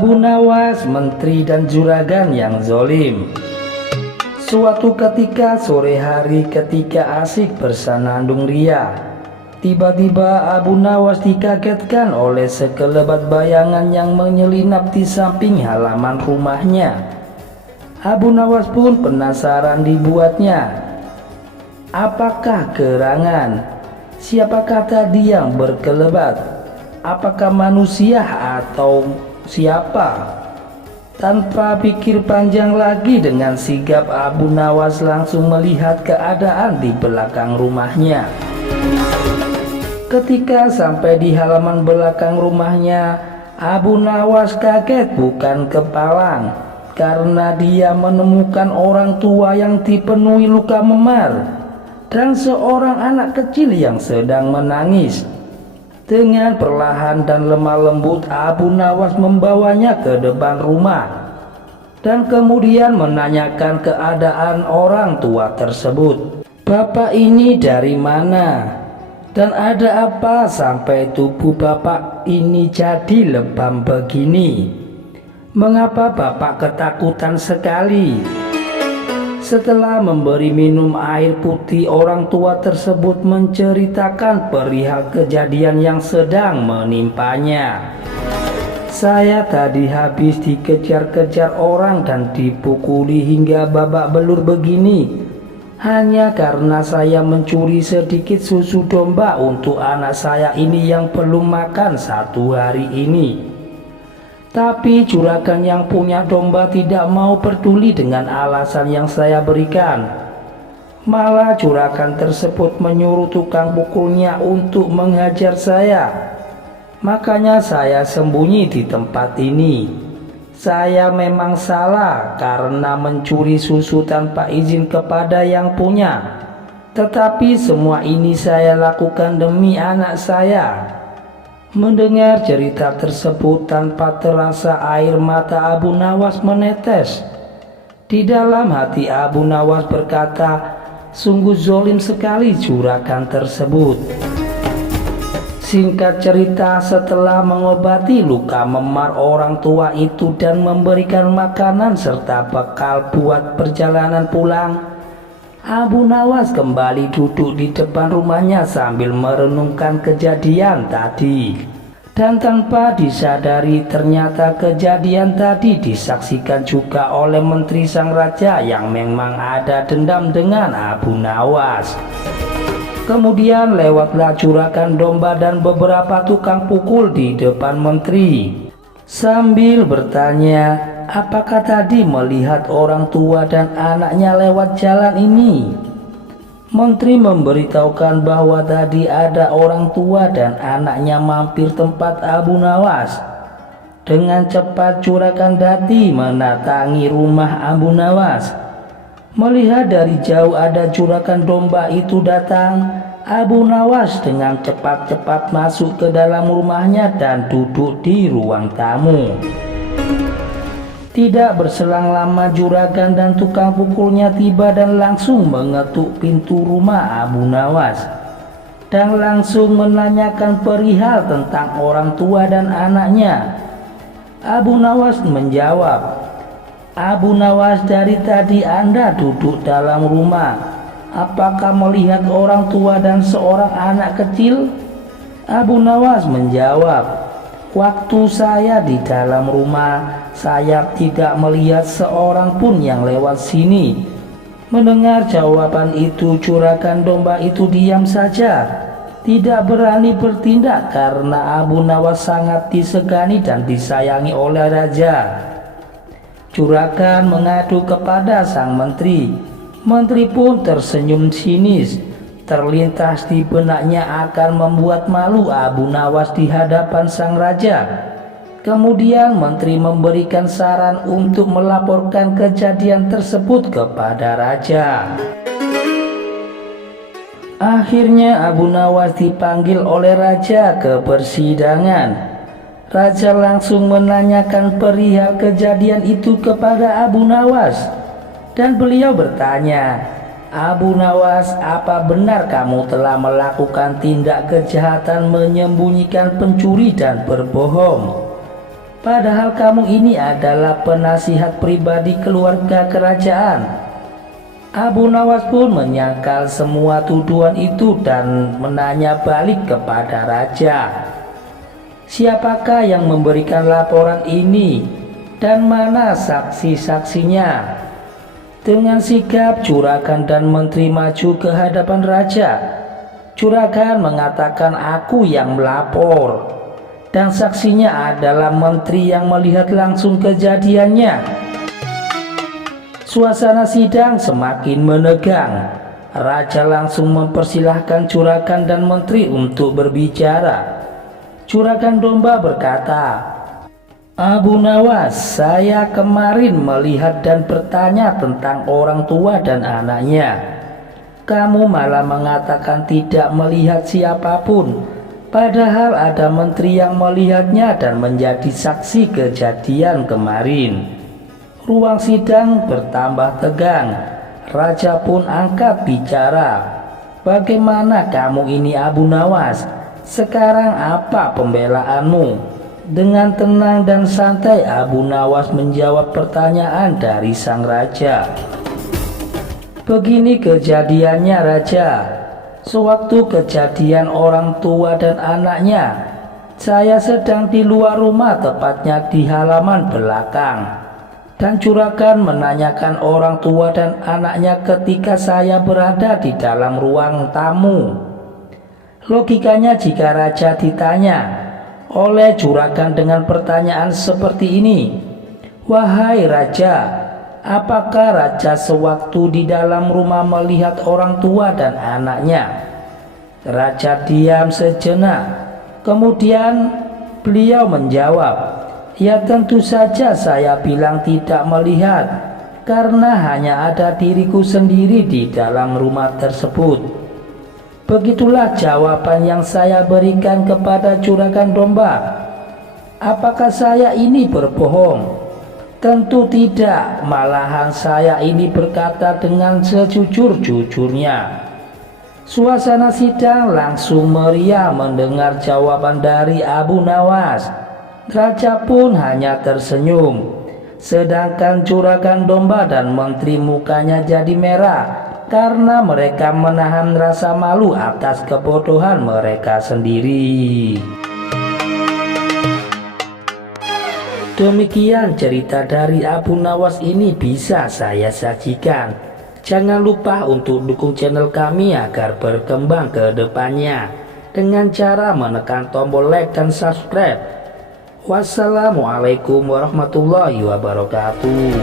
Abu Nawas, menteri dan juragan yang zolim. Suatu ketika sore hari ketika asik bersenandung ria, tiba-tiba Abu Nawas dikagetkan oleh sekelebat bayangan yang menyelinap di samping halaman rumahnya. Abu Nawas pun penasaran dibuatnya. Apakah gerangan? Siapakah tadi yang berkelebat? Apakah manusia atau siapa? Tanpa pikir panjang lagi, dengan sigap Abu Nawas langsung melihat keadaan di belakang rumahnya. Ketika sampai di halaman belakang rumahnya, Abu Nawas kaget bukan kepalang, karena dia menemukan orang tua yang dipenuhi luka memar dan seorang anak kecil yang sedang menangis. Dengan perlahan dan lemah lembut, Abu Nawas membawanya ke depan rumah dan kemudian menanyakan keadaan orang tua tersebut. Bapak ini dari mana? Dan ada apa sampai tubuh bapak ini jadi lebam begini? Mengapa bapak ketakutan sekali? Setelah memberi minum air putih, orang tua tersebut menceritakan perihal kejadian yang sedang menimpanya. Saya tadi habis dikejar-kejar orang dan dipukuli hingga babak belur begini, hanya karena saya mencuri sedikit susu domba untuk anak saya ini yang belum makan 1 hari ini. Tapi juragan yang punya domba tidak mau peduli dengan alasan yang saya berikan. Malah juragan tersebut menyuruh tukang pukulnya untuk menghajar saya. Makanya saya sembunyi di tempat ini. Saya memang salah karena mencuri susu tanpa izin kepada yang punya. Tetapi semua ini saya lakukan demi anak saya. Mendengar cerita tersebut, tanpa terasa air mata Abu Nawas menetes. Di dalam hati Abu Nawas berkata, sungguh zolim sekali juragan tersebut. Singkat cerita, setelah mengobati luka memar orang tua itu dan memberikan makanan serta bekal buat perjalanan pulang, Abu Nawas kembali duduk di depan rumahnya sambil merenungkan kejadian tadi. Dan tanpa disadari, ternyata kejadian tadi disaksikan juga oleh menteri sang raja yang memang ada dendam dengan Abu Nawas. Kemudian lewatlah juragan domba dan beberapa tukang pukul di depan menteri, sambil bertanya, apakah tadi melihat orang tua dan anaknya lewat jalan ini? Menteri memberitahukan bahwa tadi ada orang tua dan anaknya mampir tempat Abu Nawas. Dengan cepat juragan dati mendatangi rumah Abu Nawas. Melihat dari jauh ada juragan domba itu datang, Abu Nawas dengan cepat-cepat masuk ke dalam rumahnya dan duduk di ruang tamu. Tidak berselang lama juragan dan tukang pukulnya tiba dan langsung mengetuk pintu rumah Abu Nawas dan langsung menanyakan perihal tentang orang tua dan anaknya. Abu Nawas menjawab, Abu Nawas, dari tadi Anda duduk dalam rumah, apakah melihat orang tua dan seorang anak kecil? Abu Nawas menjawab, waktu saya di dalam rumah, saya tidak melihat seorang pun yang lewat sini. Mendengar jawaban itu, juragan domba itu diam saja, tidak berani bertindak karena Abu Nawas sangat disegani dan disayangi oleh raja. Juragan mengadu kepada sang menteri. Menteri pun tersenyum sinis. Terlintas di benaknya akan membuat malu Abu Nawas di hadapan sang raja. Kemudian menteri memberikan saran untuk melaporkan kejadian tersebut kepada raja. Akhirnya Abu Nawas dipanggil oleh raja ke persidangan. Raja langsung menanyakan perihal kejadian itu kepada Abu Nawas. Dan beliau bertanya, Abu Nawas, apa benar kamu telah melakukan tindak kejahatan menyembunyikan pencuri dan berbohong? Padahal kamu ini adalah penasihat pribadi keluarga kerajaan. Abu Nawas pun menyangkal semua tuduhan itu dan menanya balik kepada raja. Siapakah yang memberikan laporan ini dan mana saksi-saksinya? Dengan sigap Juragan dan menteri maju ke hadapan raja. Juragan mengatakan aku yang melapor, dan saksinya adalah menteri yang melihat langsung kejadiannya. Suasana sidang semakin menegang. Raja langsung mempersilahkan Juragan dan menteri untuk berbicara. Juragan domba berkata, Abu Nawas, saya kemarin melihat dan bertanya tentang orang tua dan anaknya. Kamu malah mengatakan tidak melihat siapapun, padahal ada menteri yang melihatnya dan menjadi saksi kejadian kemarin. Ruang sidang bertambah tegang. Raja pun angkat bicara. Bagaimana kamu ini Abu Nawas? Sekarang apa pembelaanmu? Dengan tenang dan santai Abu Nawas menjawab pertanyaan dari sang raja. Begini kejadiannya raja. Sewaktu kejadian orang tua dan anaknya, saya sedang di luar rumah, tepatnya di halaman belakang. Dan Juragan menanyakan orang tua dan anaknya ketika saya berada di dalam ruang tamu. Logikanya jika raja ditanya oleh Juragan dengan pertanyaan seperti ini, wahai raja, apakah raja sewaktu di dalam rumah melihat orang tua dan anaknya? Raja diam sejenak. Kemudian beliau menjawab, ya tentu saja saya bilang tidak melihat, karena hanya ada diriku sendiri di dalam rumah tersebut. Begitulah jawaban yang saya berikan kepada Juragan domba. Apakah saya ini berbohong? Tentu tidak, malahan saya ini berkata dengan sejujur-jujurnya. Suasana sidang langsung meriah mendengar jawaban dari Abu Nawas. Raja pun hanya tersenyum, sedangkan Juragan domba dan menteri mukanya jadi merah karena mereka menahan rasa malu atas kebodohan mereka sendiri. Demikian cerita dari Abu Nawas ini bisa saya sajikan. Jangan lupa untuk dukung channel kami agar berkembang ke depannya dengan cara menekan tombol like dan subscribe. Wassalamualaikum warahmatullahi wabarakatuh.